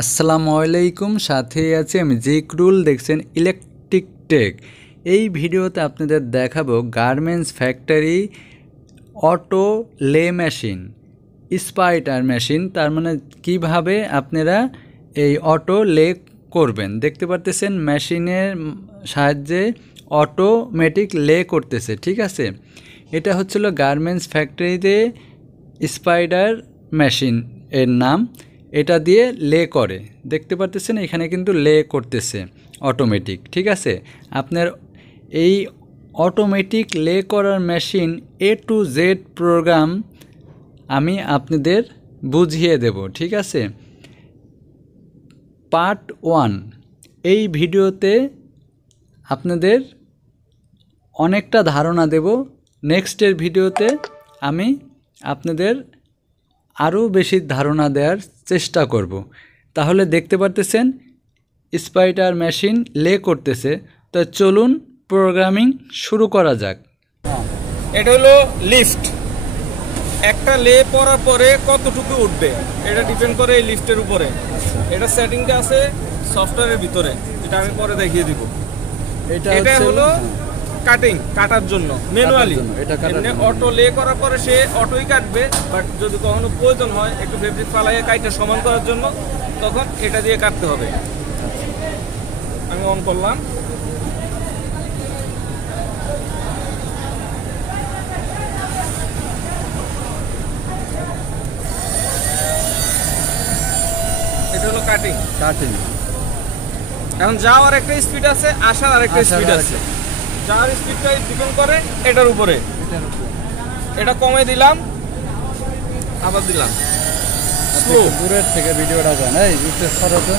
আসসালামু আলাইকুম, সাথে আছে আমি জিকরুল। দেখছেন ইলেকট্রিক টেক। এই ভিডিওতে আপনাদের দেখাবো গার্মেন্টস ফ্যাক্টরি অটো লে মেশিন, স্পাইডার মেশিন। তার মানে কিভাবে আপনারা এই অটো লে করবেন। দেখতে পারতেছেন মেশিনের সাহায্যে অটোমেটিক লে করতেছে, ঠিক আছে। এটা হচ্ছিল গার্মেন্টস ফ্যাক্টরিতে স্পাইডার মেশিন এর নাম। এটা দিয়ে লে করে, দেখতে পারতেছেন এখানে কিন্তু লে করতেছে অটোমেটিক, ঠিক আছে। আপনার এই অটোমেটিক লে করার machine A to Z programme আমি আপনাদের বুঝিয়ে দেব, ঠিক আছে। পার্ট 1 এই ভিডিওতে আপনাদের অনেকটা ধারণা দেব। নেক্সটের ভিডিওতে আমি আপনাদের আরও বেশি ধারণা দেওয়ার চেষ্টা করব। তাহলে দেখতে পারতেছেন স্পাইডার মেশিন লে করতেছে। তো চলুন প্রোগ্রামিং শুরু করা যাক। এটা হলো লিফট। একটা লে পরার পরে কতটুকু উঠবে এটা ডিপেন্ড করে এই লিফটের উপরে। এটা সেটিংটা আছে সফটওয়্যারের ভিতরে, এটা আমি পরে দেখিয়ে দিব। এটা হলো কাটার জন্য ম্যানুয়ালি। এমনি অটো লে করার পরে সে অটোই কাটবে, বাট যদি কখনো প্রয়োজন হয় একটু ফেব্রিক ফালাইয়ে কাইটা সমান করার জন্য, তখন এটা দিয়ে কাটতে হবে। আমি অন করলাম। এটা হলো কাটিং। এখন যাওয়ার একটা স্পিড আছে, আসার আরেকটা স্পিড আছে। যাওয়ার স্পিডটা ডিপেন্ড করে এটার উপরে। এটা কমে দিলাম, আবার দিলাম। দূরের থেকে ভিডিওটা যান, এই একটু সরাতে,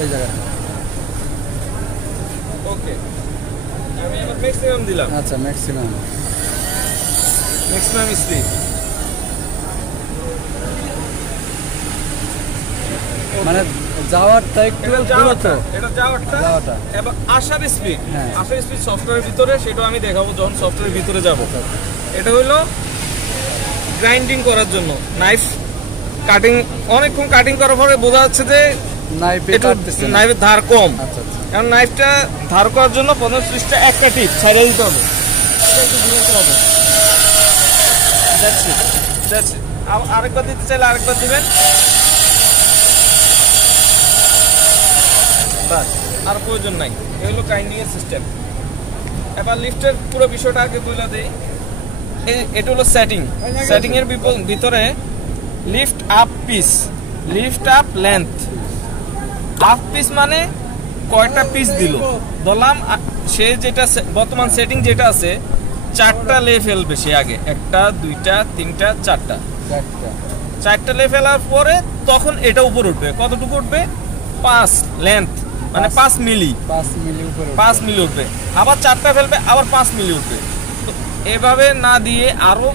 এই জায়গাটা। ওকে, আমি এবার ম্যাক্সিমাম দিলাম। আচ্ছা, ম্যাক্সিমাম স্পিড। মানে যাওয়ারটা একটু যাওয়ারটা এবার আসার স্পিড। আসার স্পিড সফটওয়্যারের ভিতরে, সেটা আমি দেখাবো যখন সফটওয়্যারের ভিতরে যাব। এটা হলো গ্রাইন্ডিং করার জন্য। কাটিং অনেকক্ষণ কাটিং করার পরে বোঝা যাচ্ছে যে নাইফের ধার কম। কারণ নাইফটা ধার করার জন্য 15 সুইচটা একটা টিপ ছাড়িয়ে দিতে হবে, একটু ঘুরাতে হবে। আরেকবার দিতে চাইলে আরেকবার দিবেন, বাস, আর প্রয়োজন নাই। এই হলো গ্রাইন্ডিং এর সিস্টেম। এবার লিফটের পুরো বিষয়টা আগে বলে দেই। এটা হলো সেটিং এর ভিতরে lift up piece, lift up length. Up piece মানে কয়টা পিস দিল। ধরলাম সে যেটা বর্তমান সেটিং যেটা আছে, 4টা লে ফেলবে সে আগে। 1টা 2টা 3টা 4টা লে ফেলার পরে তখন এটা উপর উঠবে। কতটুকু উঠবে? 5 লেন্থ, মানে 5 মিলি উঠবে। আবার 4টা ফেলবে, আবার 5 মিলি উঠবে। তো এভাবে না দিয়ে আরো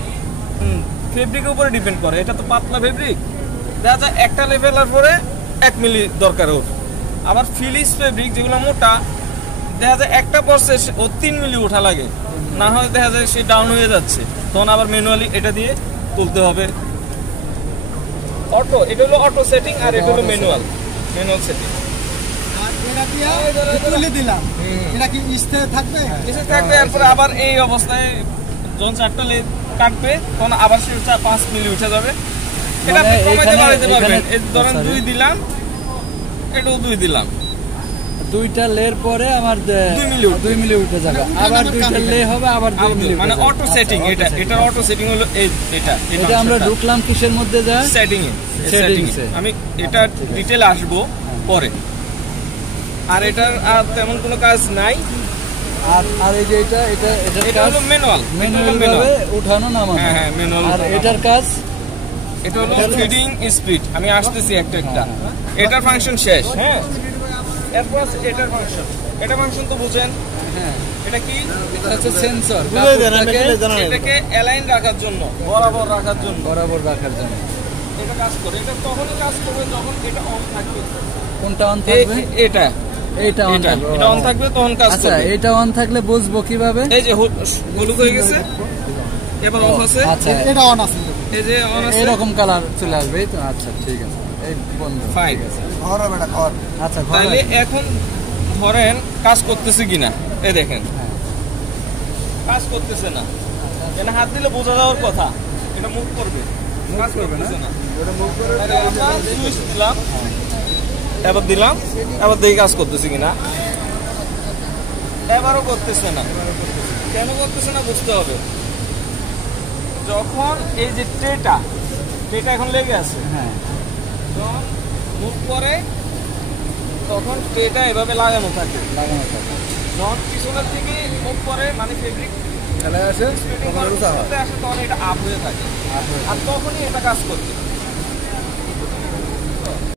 ফেব্রিকের উপরে ডিপেন্ড করে। এটা তো পাতলা ফেব্রিক, দেখা যায় একটা লেভেলার পরে 1 মিলি দরকার ওর। আবার ফিলিস ফেব্রিক যেগুলো মোটা, দেখা যায় একটা পর্সে ও 3 মিলি ওঠা লাগে, না হয় দেখা যায় সে ডাউন হয়ে যাচ্ছে। তখন আবার ম্যানুয়ালি এটা দিয়ে তুলতে হবে। অটো, এটা হলো অটো সেটিং, আর এটা হলো ম্যানুয়াল সেটিং। এরপরে আবার এই অবস্থায় যখন 4টা লেগ কাটবে, তখন আবার সে 5 মিলি উঠে যাবে। এটা আপনি কমাইতে বাড়াইতে পারবেন। এই ধরেন 2 দিলাম, এটাও 2 দিলাম। 2টা লের পরে আমার 2 মিলি উঠে যাবে। আবার 2টা লে হবে, আবার 2 মিলি। মানে অটো সেটিং। এটা অটো সেটিং হলো এটা আমরা ঢুকলাম কিসের মধ্যে যায়? সেটিং এ। আমি এটা ডিটেইল আসবো পরে। আর এটার আর তেমন কোনো কাজ নাই। আর এই যে এটা হলো ম্যানুয়াল ভাবে উঠানো নামানো। হ্যাঁ, ম্যানুয়াল। আর এটার কাজ, এটা হলো ফিডিং স্পিড। আমি আসতেছি একটা। এটার ফাংশন শেষ। হ্যাঁ, এরপর আছে এটার ফাংশন। এটা ফাংশন তো বুঝেন। হ্যাঁ, এটা কি? এটা হচ্ছে সেন্সর। এটাকে অ্যালাইন রাখার জন্য, বরাবর রাখার জন্য। এটা কাজ করে। এটা তখনই কাজ করবে যখন এটা অন থাকবে। কোনটা অন থাকবে? এটা অন থাকবে, তখন কাজ করবে। আচ্ছা, এটা অন থাকলে বুঝবো কিভাবে? এই যে হলুদ হয়ে গেছে, এবার অফ আছে। আচ্ছা, এটা অন আছে, এই যে অন আছে, এরকম কালার চলে আসবে। তো আচ্ছা, ঠিক আছে। এই বন্ধ। ফাইন। ঘর হবে না ঘর। আচ্ছা ঘর তাহলে আছে। এখন ধরেন কাজ করতেছে কিনা, এই দেখেন হ্যাঁ। কাজ করতেছে না, এটা হাত দিলে বোঝা যাওয়ার কথা, এটা মুভ করবে, কাজ করতেছে না। এটা মুভ করে তাহলে আমরা সুইচ দিলাম, এবার দিলাম, এবার দেখি কাজ করতেছে কিনা, এবারও করতেছে না। কেন করতেছে না বুঝতে হবে। যখন এই যে ট্রেটা এখন লেগে আছে, হ্যাঁ যখন মুভ করে তখন ট্রেটা এভাবে লাগানো থাকে। লাগানো থাকে। যখন পিছনের দিকে মুভ করে মানে ফেব্রিক খেলায় আসে তখন রুচা হয়। আসে তখন এটা আপ হয়ে থাকে, আর তখনই এটা কাজ করছে।